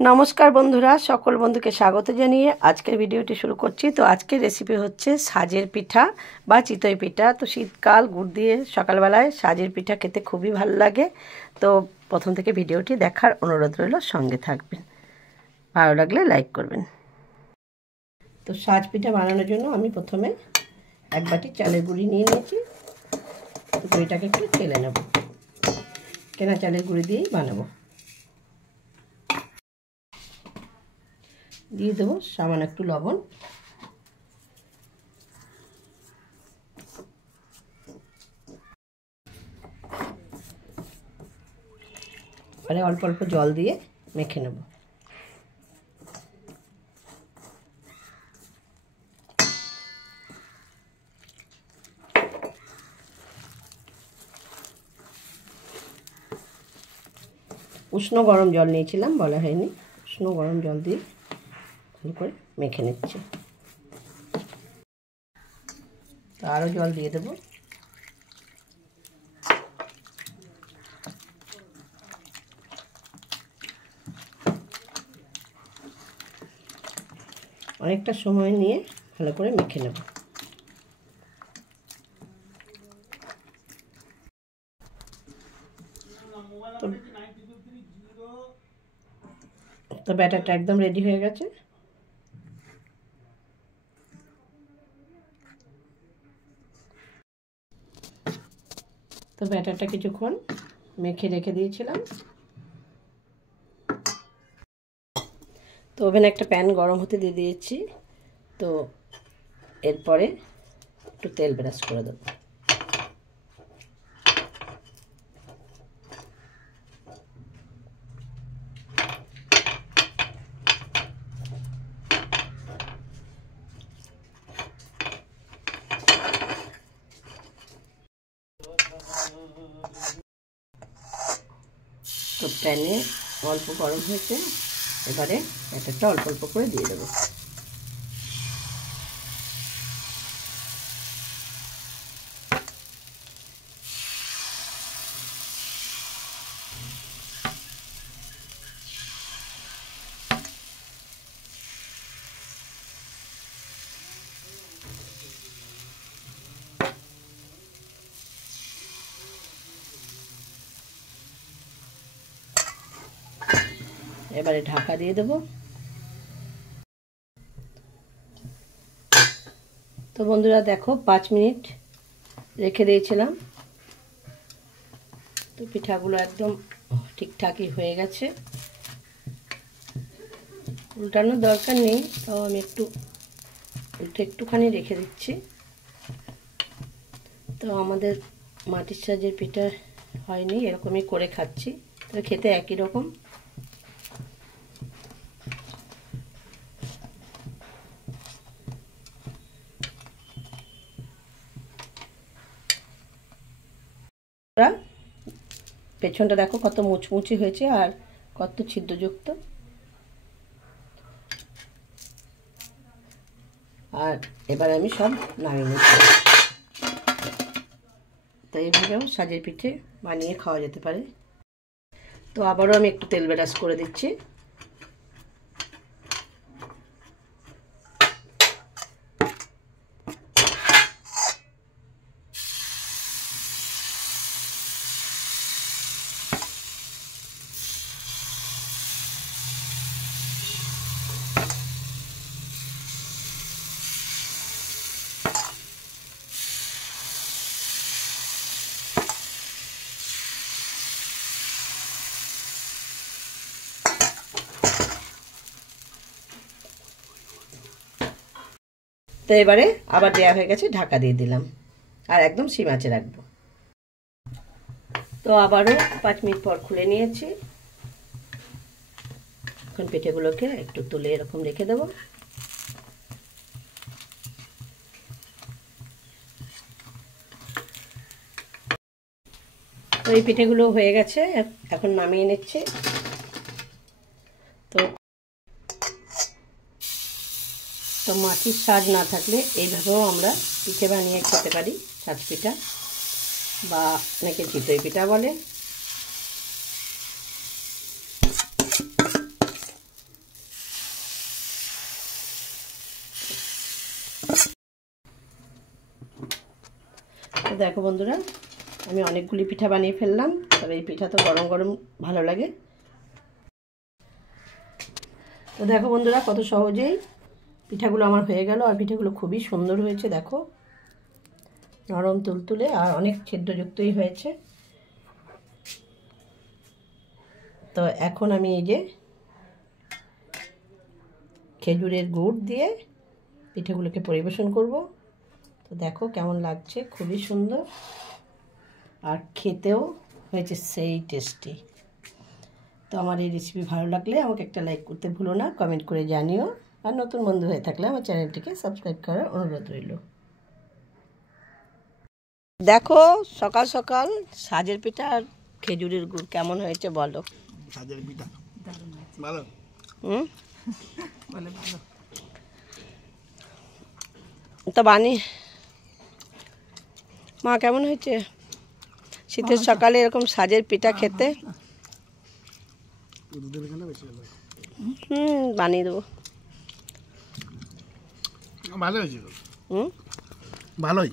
নমস্কার বন্ধুরা, সকল বন্ধুকে স্বাগত জানিয়ে আজকের ভিডিওটি শুরু করছি। তো আজকের রেসিপি হচ্ছে সাজের পিঠা বা চিতই পিঠা। তো শীতকাল গুড় দিয়ে সকালবেলায় সাজের পিঠা খেতে খুবই ভালো লাগে। তো প্রথম থেকে ভিডিওটি দেখার অনুরোধ রইল, সঙ্গে থাকবেন, ভালো লাগলে লাইক করবেন। তো সাজ পিঠা বানানোর জন্য আমি প্রথমে এক বাটি চালের গুঁড়ি নিয়ে নিয়েছি। তো গুঁড়িটাকে একটু চেলে নেব, কেনা চালের গুঁড়ি দিয়েই বানাবো। দিয়ে দেবো সামান্য একটু লবণ, আর অল্প অল্প জল দিয়ে মেখে নেব। উষ্ণ গরম জল নিয়েছিলাম, বলা হয়নি, উষ্ণ গরম জল দিয়ে ভালো করে মেখে নিচ্ছি। তো আরও জল দিয়ে দেবো। অনেকটা সময় নিয়ে ভালো করে মেখে নেব। তো ব্যাটারটা একদম রেডি হয়ে গেছে। তো ব্যাটারটা কিছুক্ষণ মেখে রেখে দিয়েছিলাম। তো ওভেনে একটা প্যান গরম হতে দিয়ে দিয়েছি। তো এরপরে একটু তেল ব্রাশ করে দেবো। তো প্যানে অল্প গরম হয়েছে, এবারে ব্যাটারটা অল্প অল্প করে দিয়ে দেবো। এবারে ঢাকা দিয়ে দেবো। তো বন্ধুরা দেখো, 5 মিনিট রেখে দিয়েছিলাম। তো পিঠাগুলো একদম ঠিকঠাকই হয়ে গেছে, উল্টানোর দরকার নেই। তাও আমি একটুখানি রেখে দিচ্ছি। তো আমাদের মাটির সাজের পিঠা হয়নি, এরকমই করে খাচ্ছি। তো খেতে একই রকম। পেছনটা দেখো কত মুচমুচি হয়েছে আর কত ছিদ্রযুক্ত। আর এবার আমি সব নামিয়ে নিচ্ছি। তো এইভাবেও সাজের পিঠে বানিয়ে খাওয়া যেতে পারে। তো আবারও আমি একটু তেল ব্রাশ করে দিচ্ছি। তো এবারে আবার দেয়া হয়ে গেছে, ঢাকা দিয়ে দিলাম আর একদম সিম আঁচে রাখবো। তো আবারও 5 মিনিট পর খুলে নিয়েছি। এখন পিঠেগুলোকে একটু তুলে এরকম রেখে দেবো। তো এই পিঠেগুলো হয়ে গেছে, এখন নামিয়ে নিচ্ছি। তো মাটির সাজ না থাকলে এইভাবেও আমরা পিঠে বানিয়ে খেতে পারি, সাজ পিঠা। বা অনেকে চিতই পিঠা বলে। তো দেখো বন্ধুরা, আমি অনেকগুলি পিঠা বানিয়ে ফেললাম। তবে এই পিঠা তো গরম গরম ভালো লাগে। তো দেখো বন্ধুরা, কত সহজেই পিঠাগুলো আমার হয়ে গেল। আর পিঠাগুলো খুবই সুন্দর হয়েছে, দেখো নরম তুলতুলে আর অনেক ছিদ্রযুক্তই হয়েছে। তো এখন আমি এই যে খেজুরের গুড় দিয়ে পিঠাগুলোকে পরিবেশন করব। তো দেখো কেমন লাগছে, খুবই সুন্দর আর খেতেও হয়েছে সেই টেস্টি। তো আমার এই রেসিপি ভালো লাগলে আমাকে একটা লাইক করতে ভুলো না, কমেন্ট করে জানিও। আর নতুন বন্ধু হয়ে থাকলে আমার চ্যানেলটিকে সাবস্ক্রাইব করার অনুরোধ রইল। দেখো সকাল সকাল সাজের পিঠা আর খেজুরের গুড় কেমন হয়েছে বলো। সাজের পিঠা ভালো। ভালো তো বানি মা, কেমন হয়েছে শীতের সকালে এরকম সাজের পিঠা খেতে? বানিয়ে দেবো। ভালো হয়েছে, ভালোই।